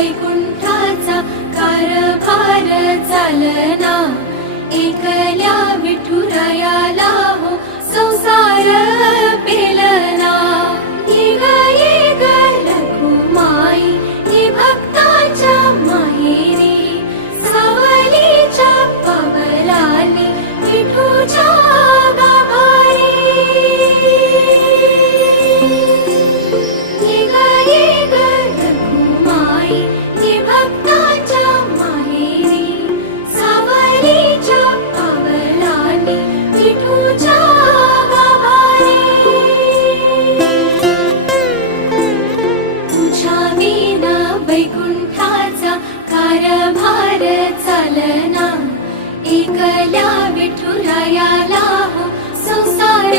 वैकुंठाचा कारभार चालना, एकल्या विठुरायाला हो संसार पेलना। येग येग रखुमाई ही भक्ताच्या माहेरी, सावलीच्या पावलांनी विठूच्या गाभारी। येग येग रखुमाई ही भक्ताच्या माहेरी, सावलीच्या पावलांनी विठूच्या गाभारी। तुझ्या विना वैकुंठाचा कारभार चालना, एकल्या विठुरायाला हो संसार